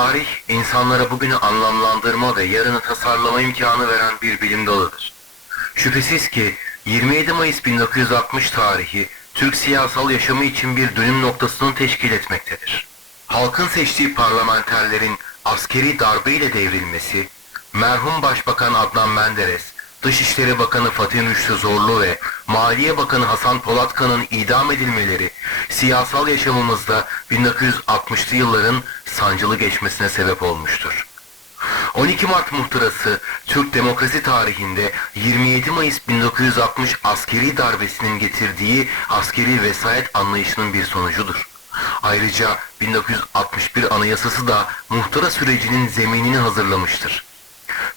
Tarih, insanlara bugünü anlamlandırma ve yarını tasarlama imkanı veren bir bilim dalıdır. Şüphesiz ki 27 Mayıs 1960 tarihi Türk siyasal yaşamı için bir dönüm noktasını teşkil etmektedir. Halkın seçtiği parlamenterlerin askeri darbe ile devrilmesi, merhum Başbakan Adnan Menderes, Dışişleri Bakanı Fatih Rüştü Zorlu ve Maliye Bakanı Hasan Polatkan'ın idam edilmeleri siyasal yaşamımızda 1960'lı yılların sancılı geçmesine sebep olmuştur. 12 Mart muhtırası Türk demokrasi tarihinde 27 Mayıs 1960 askeri darbesinin getirdiği askeri vesayet anlayışının bir sonucudur. Ayrıca 1961 anayasası da muhtıra sürecinin zeminini hazırlamıştır.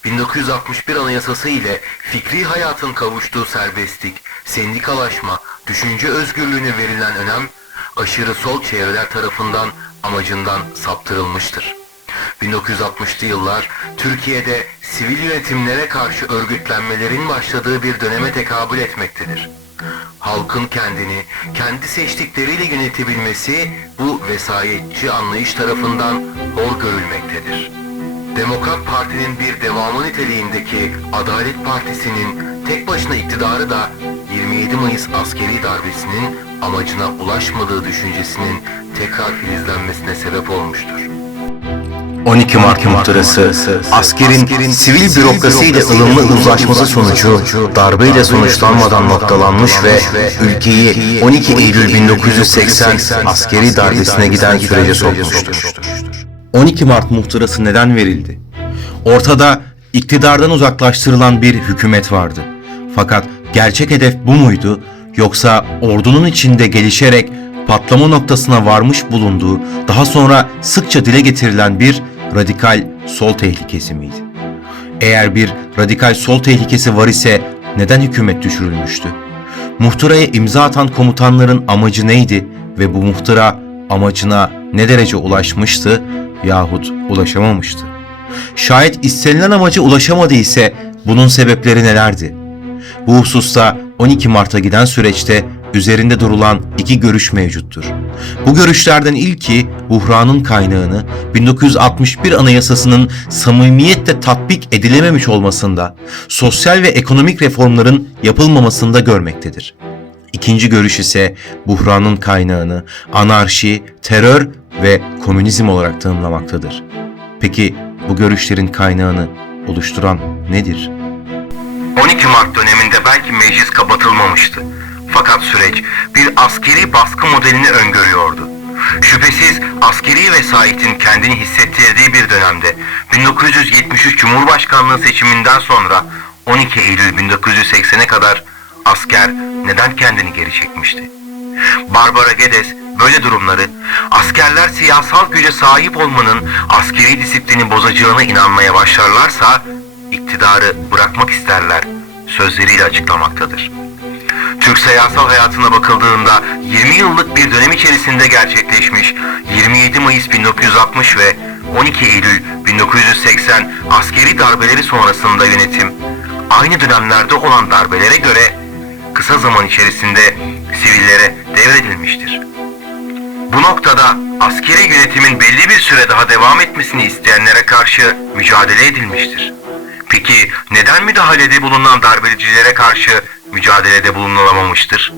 1961 Anayasası ile fikri hayatın kavuştuğu serbestlik, sendikalaşma, düşünce özgürlüğüne verilen önem aşırı sol çevreler tarafından amacından saptırılmıştır. 1960'lı yıllar Türkiye'de sivil yönetimlere karşı örgütlenmelerin başladığı bir döneme tekabül etmektedir. Halkın kendini kendi seçtikleriyle yönetebilmesi bu vesayetçi anlayış tarafından hor görülmektedir. Demokrat Parti'nin bir devamı niteliğindeki Adalet Partisi'nin tek başına iktidarı da 27 Mayıs askeri darbesinin amacına ulaşmadığı düşüncesinin tekrar filizlenmesine sebep olmuştur. 12 Mart muhtırası askerin sivil bürokrasi ile ılımlı uzlaşması sonucu darbeyle sonuçlanmadan noktalanmış ve ülkeyi 12 Eylül 1980 askeri darbesine giden sürece sokmuştur. 12 Mart muhtırası neden verildi? Ortada iktidardan uzaklaştırılan bir hükümet vardı. Fakat gerçek hedef bu muydu? Yoksa ordunun içinde gelişerek patlama noktasına varmış bulunduğu, daha sonra sıkça dile getirilen bir radikal sol tehlikesi miydi? Eğer bir radikal sol tehlikesi var ise neden hükümet düşürülmüştü? Muhtıraya imza atan komutanların amacı neydi ve bu muhtıra amacına ne derece ulaşmıştı yahut ulaşamamıştı? Şayet istenilen amaca ulaşamadı ise bunun sebepleri nelerdi? Bu hususta 12 Mart'a giden süreçte üzerinde durulan iki görüş mevcuttur. Bu görüşlerden ilki buhranın kaynağını 1961 Anayasası'nın samimiyetle tatbik edilememiş olmasında, sosyal ve ekonomik reformların yapılmamasında görmektedir. İkinci görüş ise buhranın kaynağını anarşi, terör ve komünizm olarak tanımlamaktadır. Peki bu görüşlerin kaynağını oluşturan nedir? 12 Mart döneminde belki meclis kapatılmamıştı. Fakat süreç bir askeri baskı modelini öngörüyordu. Şüphesiz askeri vesayetin kendini hissettirdiği bir dönemde 1973 Cumhurbaşkanlığı seçiminden sonra 12 Eylül 1980'e kadar asker neden kendini geri çekmişti? Barbara Gedes böyle durumları askerler siyasal güce sahip olmanın askeri disiplini bozacağına inanmaya başlarlarsa iktidarı bırakmak isterler sözleriyle açıklamaktadır. Türk siyasal hayatına bakıldığında 20 yıllık bir dönem içerisinde gerçekleşmiş 27 Mayıs 1960 ve 12 Eylül 1980 askeri darbeleri sonrasında yönetim aynı dönemlerde olan darbelere göre kısa zaman içerisinde sivillere devredilmiştir. Bu noktada askeri yönetimin belli bir süre daha devam etmesini isteyenlere karşı mücadele edilmiştir. Peki neden müdahalede bulunan darbecilere karşı mücadelede bulunulamamıştır?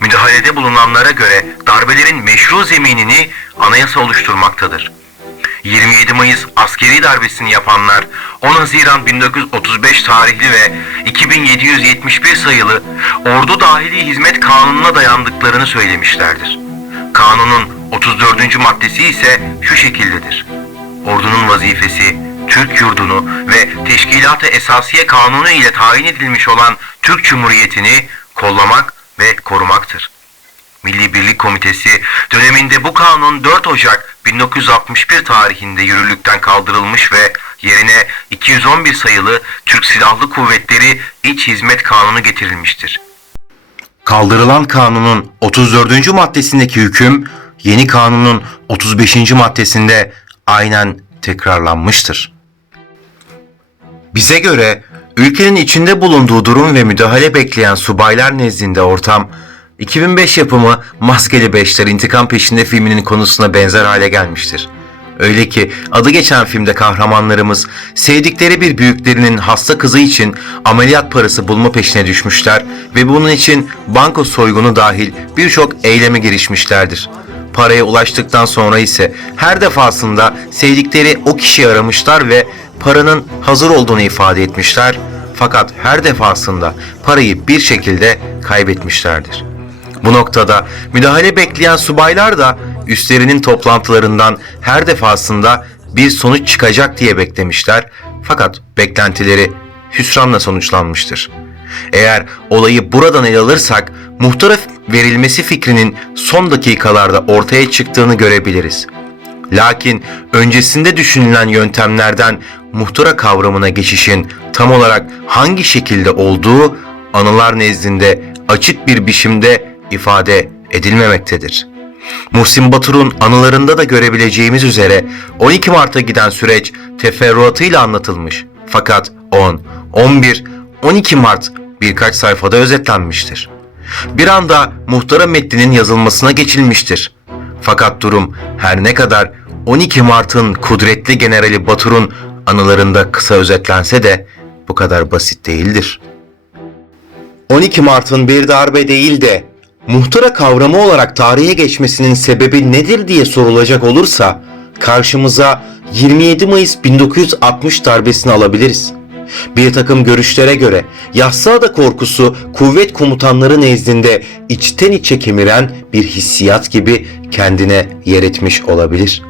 Müdahalede bulunanlara göre darbelerin meşru zeminini anayasa oluşturmaktadır. 27 Mayıs askeri darbesini yapanlar 10 Haziran 1935 tarihli ve 2771 sayılı Ordu Dahili Hizmet Kanunu'na dayandıklarını söylemişlerdir. Kanunun 34. maddesi ise şu şekildedir. Ordunun vazifesi Türk yurdunu ve Teşkilat-ı Esasiye Kanunu ile tayin edilmiş olan Türk Cumhuriyeti'ni kollamak ve korumaktır. Milli Birlik Komitesi döneminde bu kanun 4 Ocak 1961 tarihinde yürürlükten kaldırılmış ve yerine 211 sayılı Türk Silahlı Kuvvetleri İç Hizmet Kanunu getirilmiştir. Kaldırılan kanunun 34. maddesindeki hüküm yeni kanunun 35. maddesinde aynen tekrarlanmıştır. Bize göre ülkenin içinde bulunduğu durum ve müdahale bekleyen subaylar nezdinde ortam 2005 yapımı Maskeli Beşler İntikam Peşinde filminin konusuna benzer hale gelmiştir. Öyle ki adı geçen filmde kahramanlarımız sevdikleri bir büyüklerinin hasta kızı için ameliyat parası bulma peşine düşmüşler ve bunun için banko soygunu dahil birçok eyleme girişmişlerdir. Paraya ulaştıktan sonra ise her defasında sevdikleri o kişiyi aramışlar ve paranın hazır olduğunu ifade etmişler. Fakat her defasında parayı bir şekilde kaybetmişlerdir. Bu noktada müdahale bekleyen subaylar da üstlerinin toplantılarından her defasında bir sonuç çıkacak diye beklemişler. Fakat beklentileri hüsranla sonuçlanmıştır. Eğer olayı buradan ele alırsak muhtara verilmesi fikrinin son dakikalarda ortaya çıktığını görebiliriz. Lakin öncesinde düşünülen yöntemlerden muhtara kavramına geçişin tam olarak hangi şekilde olduğu anılar nezdinde açık bir biçimde ifade edilmemektedir. Muhsin Batur'un anılarında da görebileceğimiz üzere 12 Mart'a giden süreç teferruatıyla anlatılmış. Fakat 10, 11, 12 Mart birkaç sayfada özetlenmiştir. Bir anda muhtara metninin yazılmasına geçilmiştir. Fakat durum her ne kadar 12 Mart'ın kudretli generali Batur'un anılarında kısa özetlense de bu kadar basit değildir. 12 Mart'ın bir darbe değil de muhtıra kavramı olarak tarihe geçmesinin sebebi nedir diye sorulacak olursa karşımıza 27 Mayıs 1960 darbesini alabiliriz. Bir takım görüşlere göre Yassıada korkusu kuvvet komutanları nezdinde içten içe kemiren bir hissiyat gibi kendine yer etmiş olabilir.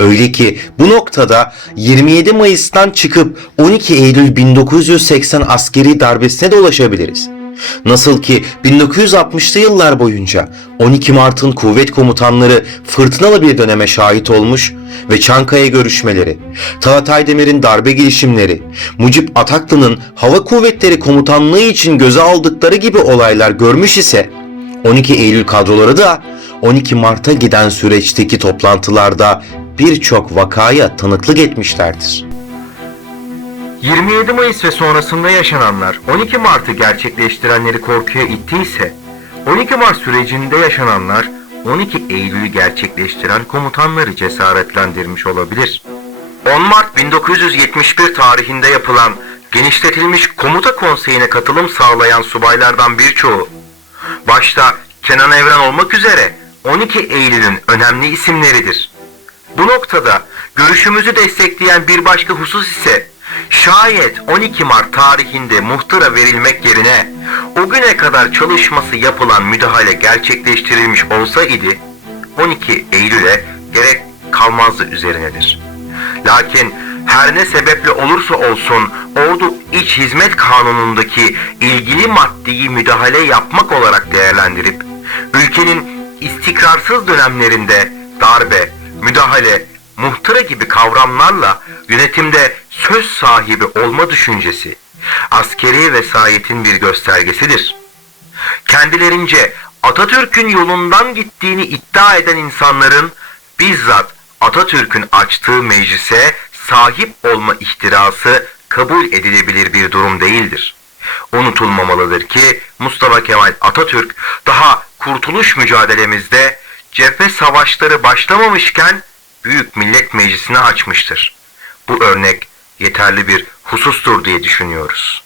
Öyle ki bu noktada 27 Mayıs'tan çıkıp 12 Eylül 1980 askeri darbesine de ulaşabiliriz. Nasıl ki 1960'lı yıllar boyunca 12 Mart'ın kuvvet komutanları fırtınalı bir döneme şahit olmuş ve Çankaya görüşmeleri, Talat Aydemir'in darbe girişimleri, Mucip Ataklı'nın hava kuvvetleri komutanlığı için göze aldıkları gibi olaylar görmüş ise 12 Eylül kadroları da 12 Mart'a giden süreçteki toplantılarda birçok vakaya tanıklık etmişlerdir. 27 Mayıs ve sonrasında yaşananlar 12 Mart'ı gerçekleştirenleri korkuya ittiyse 12 Mart sürecinde yaşananlar 12 Eylül'ü gerçekleştiren komutanları cesaretlendirmiş olabilir. 10 Mart 1971 tarihinde yapılan genişletilmiş komuta konseyine katılım sağlayan subaylardan birçoğu, başta Kenan Evren olmak üzere 12 Eylül'ün önemli isimleridir. Bu noktada görüşümüzü destekleyen bir başka husus ise şayet 12 Mart tarihinde muhtıra verilmek yerine o güne kadar çalışması yapılan müdahale gerçekleştirilmiş olsa idi 12 Eylül'e gerek kalmazdı üzerinedir. Lakin her ne sebeple olursa olsun ordu iç hizmet kanunundaki ilgili maddeyi müdahale yapmak olarak değerlendirip ülkenin istikrarsız dönemlerinde darbe, müdahale, muhtıra gibi kavramlarla yönetimde söz sahibi olma düşüncesi askeri vesayetin bir göstergesidir. Kendilerince Atatürk'ün yolundan gittiğini iddia eden insanların bizzat Atatürk'ün açtığı meclise sahip olma ihtirası kabul edilebilir bir durum değildir. Unutulmamalıdır ki Mustafa Kemal Atatürk daha kurtuluş mücadelemizde cephe savaşları başlamamışken Büyük Millet Meclisi'ni açmıştır. Bu örnek yeterli bir husustur diye düşünüyoruz.